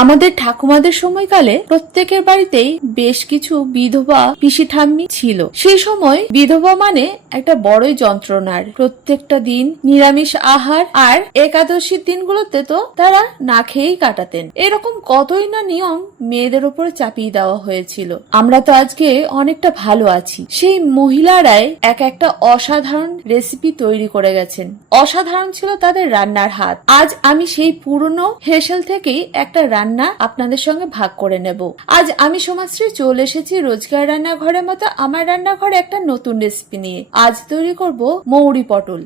আমাদের ঠাকুমাদের সময়কালে প্রত্যেকের বাড়িতেই বেশ কিছু বিধবা পিসি ঠাম্মি ছিল। সেই সময় বিধবা মানে একটা বড়ই যন্ত্রণার। প্রত্যেকটা দিন নিরামিষ আহার আর একাদশীর দিনগুলোতে তো তারা না খেয়েই কাটাতেন। এরকম কতই না নিয়ম মেয়েদের উপর চাপিয়ে দেওয়া হয়েছিল। আমরা তো আজকে অনেকটা ভালো আছি। সেই মহিলারাই এক একটা অসাধারণ রেসিপি তৈরি করে গেছেন। অসাধারণ ছিল তাদের রান্নার হাত। আজ আমি সেই পুরনো হেসেল থেকেই একটা রান্না আপনাদের সঙ্গে ভাগ করে নেব। আজ আমি সমাজশ্রী চলে এসেছি রোজকার রান্নাঘরের মতো আমার রান্নাঘরে একটা নতুন রেসিপি নিয়ে। আজ তৈরি করব মৌরি পটল।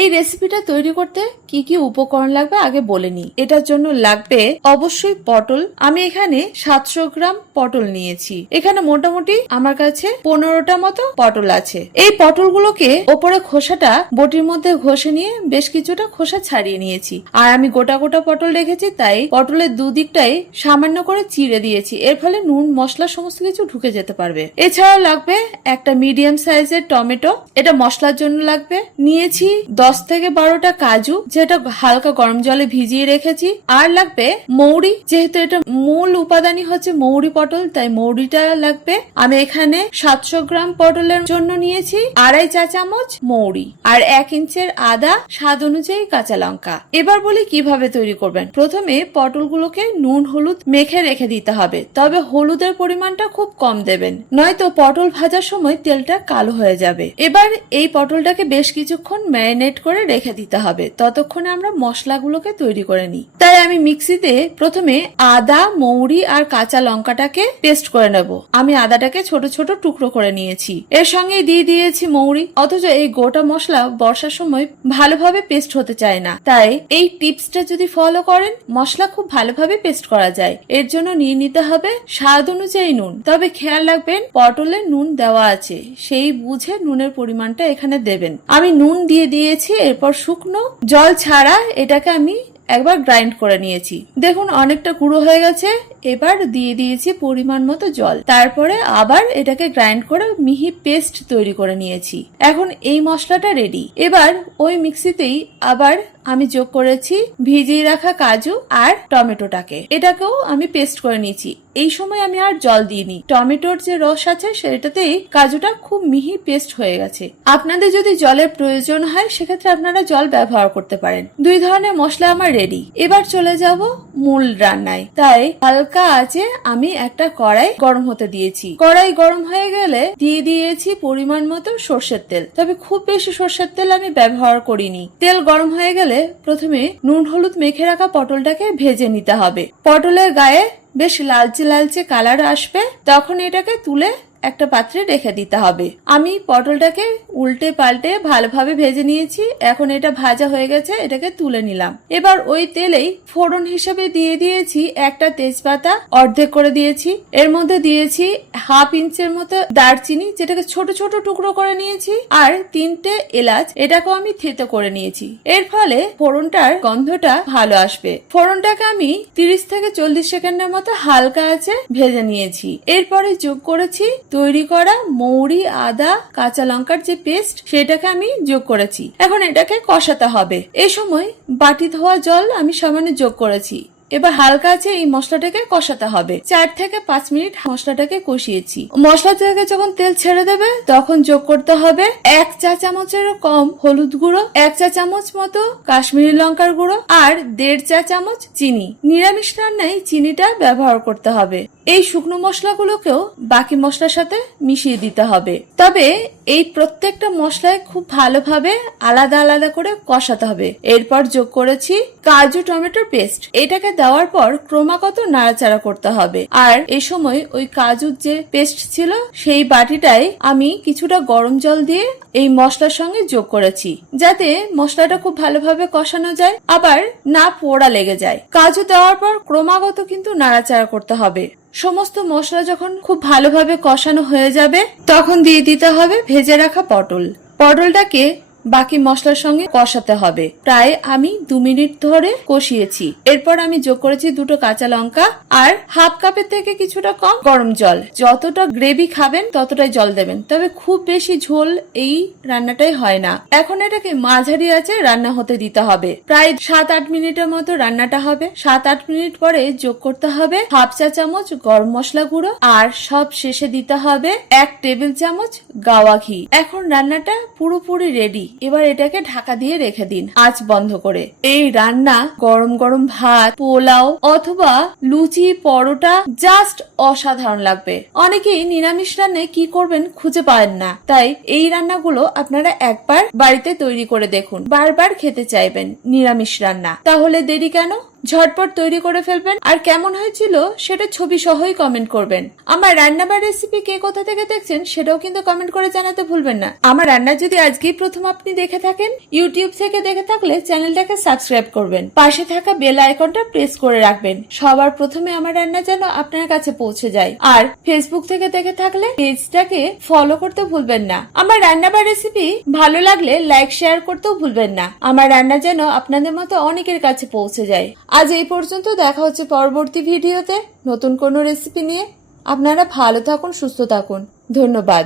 এই রেসিপিটা তৈরি করতে কি কি উপকরণ লাগবে আগে বলে নিই। এটার জন্য লাগবে অবশ্যই পটল। আমি এখানে সাতশো গ্রাম পটল নিয়েছি। এখানে মোটামুটি আমার কাছে পনেরোটা মতো পটল আছে। এই পটলগুলোকে ওপরে খোসাটা বটির মধ্যে ঘষে নিয়ে বেশ কিছুটা খোসা ছাড়িয়ে নিয়েছি। আর আমি গোটা গোটা পটল রেখেছি, তাই পটলের দুদিকটাই সামান্য করে চিড়ে দিয়েছি। এর ফলে নুন, মশলা সমস্ত কিছু ঢুকে যেতে পারবে। এছাড়াও লাগবে একটা মিডিয়াম সাইজের টমেটো। এটা মশলার জন্য লাগবে। নিয়েছি দশ থেকে বারোটা কাজু, যেটা হালকা গরম জলে ভিজিয়ে রেখেছি। আর লাগবে মৌরি, যেহেতু এটা মূল উপাদানই হচ্ছে মৌরি পটল, তাই মৌরিটা লাগবে। আমি এখানে সাতশো গ্রাম পটলের জন্য নিয়েছি আড়াই চা চামচ মৌরি আর এক ইঞ্চের আদা, স্বাদ অনুযায়ী কাঁচা লঙ্কা। এবার বলি কীভাবে তৈরি করবেন। প্রথমে পটলগুলোকে নুন, হলুদ মেখে রেখে দিতে হবে, তবে হলুদের পরিমাণটা খুব কম দেবেন, নয়তো পটল ভাজার সময় তেলটা কালো হয়ে যাবে। এবার এই পটলটাকে বেশ কিছুক্ষণ ম্যারিনেট করে রেখে দিতে হবে। ততক্ষণে আমরা মশলাগুলোকে তৈরি করে নিই। তাই আমি মিক্সিতে প্রথমে আদা, মৌরি আর কাঁচা লঙ্কাটাকে পেস্ট করে নেব। আমি আদাটাকে ছোট ছোট টুকরো করে নিয়েছি। এর সঙ্গে দিয়ে দিয়েছি মৌরি। অথচ এই গোটা মশলা বর্ষার সময় ভালোভাবে পেস্ট হতে চায় না। তাই এই টিপসটা যদি ফলো করেন, মশলা খুব ভালোভাবে পেস্ট করা যায়। এর জন্য নিয়ে নিতে হবে স্বাদ অনুযায়ী নুন। তবে খেয়াল রাখবেন, পটলে নুন দেওয়া আছে। সেই বুঝে নুনের পরিমাণটা এখানে দেবেন। আমি নুন দিয়ে দিয়েছি এরপর শুকনো জল ছাড়া এটাকে আমি একবার গ্রাইন্ড করে নিয়েছি। দেখুন, অনেকটা গুঁড়ো হয়ে গেছে। এবার দিয়ে দিয়েছি পরিমাণ মতো জল। তারপরে আবার এটাকে গ্রাইন্ড করে মিহি পেস্ট তৈরি করে নিয়েছি। এখন এই মশলাটা রেডি এবার ওই মিক্সিতেই আবার আমি যোগ করেছি, ভিজিয়ে রাখা কাজু আর টমেটোটাকে। এটাকেও আমি পেস্ট করে নিয়েছি। এই সময় আমি আর জল দিইনি। টমেটোর যে রস আছে, সেটাতেই কাজুটা খুব মিহি পেস্ট হয়ে গেছে। আপনাদের যদি জলের প্রয়োজন হয়, সেক্ষেত্রে আপনারা জল ব্যবহার করতে পারেন। দুই ধরনের মশলা আমার রেডি এবার চলে যাব মূল রান্নায়। তাই হালকা আছে আমি একটা কড়াই গরম হতে দিয়েছি। কড়াই গরম হয়ে গেলে দিয়ে দিয়েছি পরিমাণ মতো সর্ষের তেল। তবে খুব বেশি সর্ষের তেল আমি ব্যবহার করিনি। তেল গরম হয়ে গেলে প্রথমে নুন হলুদ মেখে রাখা পটলটাকে ভেজে নিতে হবে। পটলের গায়ে বেশ লালচে লালচে কালার আসবে। তখন এটাকে তুলে একটা পাত্রে রেখে দিতে হবে। আমি পটলটাকে উল্টে পাল্টে ভালোভাবে ভেজে নিয়েছি। এখন এটা ভাজা হয়ে গেছে, এটাকে তুলে নিলাম। এবার ওই তেলেই ফোড়ন হিসেবে দিয়ে দিয়েছি একটা তেজপাতা, অর্ধেক করে দিয়েছি। এর মধ্যে দিয়েছি হাফ ইঞ্চের মতো দারচিনি, যেটাকে ছোট ছোট টুকরো করে নিয়েছি, আর তিনটে এলাচ, এটাকেও আমি থেতো করে নিয়েছি। এর ফলে ফোড়নটার গন্ধটা ভালো আসবে। ফোড়নটাকে আমি তিরিশ থেকে চল্লিশ সেকেন্ডের মতো হালকা আছে ভেজে নিয়েছি। এরপরে যোগ করেছি তৈরি করা মৌরি, আদা, কাঁচা লঙ্কার যে পেস্ট সেটাকে আমি যোগ করেছি। এখন এটাকে কষাতে হবে। এ সময় বাটি ধোয়া জল আমি সামান্য যোগ করেছি। এবার হালকা আছে এই মশলাটাকে কষাতে হবে। চার থেকে পাঁচ মিনিট মশলাটাকে কষিয়েছি। মশলা থেকে যখন তেল ছেড়ে দেবে, তখন যোগ করতে হবে এক চা চামচের কম হলুদ গুঁড়ো, এক চা চামচ মতো কাশ্মীরি লঙ্কার গুঁড়ো আর দেড় চা চামচ চিনি। নিরামিষ রান্নায় চিনিটা ব্যবহার করতে হবে। এই শুকনো মশলাগুলোকেও বাকি মশলার সাথে মিশিয়ে দিতে হবে। তবে এই প্রত্যেকটা মশলায় খুব ভালোভাবে আলাদা আলাদা করে কষাতে হবে। এরপর যোগ করেছি কাজু টমেটোর পেস্ট। এটাকে দেওয়ার পর ক্রমাগত নাড়াচাড়া করতে হবে। আর এ সময় ওই কাজুর যে পেস্ট ছিল, সেই বাটিটাই আমি কিছুটা গরম জল দিয়ে এই মশলার সঙ্গে যোগ করেছি, যাতে মশলাটা খুব ভালোভাবে কষানো যায়, আবার না পোড়া লেগে যায়। কাজু দেওয়ার পর ক্রমাগত কিন্তু নাড়াচাড়া করতে হবে। সমস্ত মশলা যখন খুব ভালোভাবে কষানো হয়ে যাবে, তখন দিয়ে দিতে হবে ভেজে রাখা পটল। পটলটাকে বাকি মশলার সঙ্গে কষাতে হবে। প্রায় আমি দু মিনিট ধরে কষিয়েছি। এরপর আমি যোগ করেছি দুটো কাঁচা লঙ্কা আর হাফ কাপের থেকে কিছুটা কম গরম জল। যতটা গ্রেভি খাবেন, ততটাই জল দেবেন। তবে খুব বেশি ঝোল এই রান্নাটাই হয় না। এখন এটাকে মাঝারি আছে রান্না হতে দিতে হবে। প্রায় সাত আট মিনিটের মতো রান্নাটা হবে। সাত আট মিনিট পরে যোগ করতে হবে হাফ চা চামচ গরম মশলা গুঁড়ো আর সব শেষে দিতে হবে এক টেবিল চামচ গাওয়া ঘি। এখন রান্নাটা পুরোপুরি রেডি। এবার এটাকে ঢাকা দিয়ে রেখে দিন আঁচ বন্ধ করে। এই রান্না গরম গরম ভাত, পোলাও অথবা লুচি, পরোটা জাস্ট অসাধারণ লাগবে। অনেকেই নিরামিষ রান্নায় কি করবেন খুঁজে পাবেন না। তাই এই রান্নাগুলো আপনারা একবার বাড়িতে তৈরি করে দেখুন। বারবার খেতে চাইবেন নিরামিষ রান্না। তাহলে দেরি কেন? ঝটপট তৈরি করে ফেলবেন। আর কেমন হয়েছিল সেটা ছবি সহই কমেন্ট করবেন। আমার রান্না বা রেসিপি কে কোথা থেকে দেখছেন সেটাও কিন্তু কমেন্ট করে জানাতে ভুলবেন না। আমার রান্না যদি আজকেই প্রথম আপনি দেখে থাকেন ইউটিউব থেকে দেখে থাকলে চ্যানেলটাকে সাবস্ক্রাইব করবেন। পাশে থাকা বেল আইকনটা প্রেস করে রাখবেন। সবার প্রথমে আমার রান্না যেন আপনার কাছে পৌঁছে যায়। আর ফেসবুক থেকে দেখে থাকলে পেজটাকে ফলো করতে ভুলবেন না। আমার রান্না বা রেসিপি ভালো লাগলে লাইক শেয়ার করতেও ভুলবেন না। আমার রান্না যেন আপনাদের মতো অনেকের কাছে পৌঁছে যায়। আজ এই পর্যন্ত দেখা হচ্ছে পরবর্তী ভিডিওতে। নতুন কোনো রেসিপি নিয়ে। আপনারা ভালো থাকুন, সুস্থ থাকুন। ধন্যবাদ।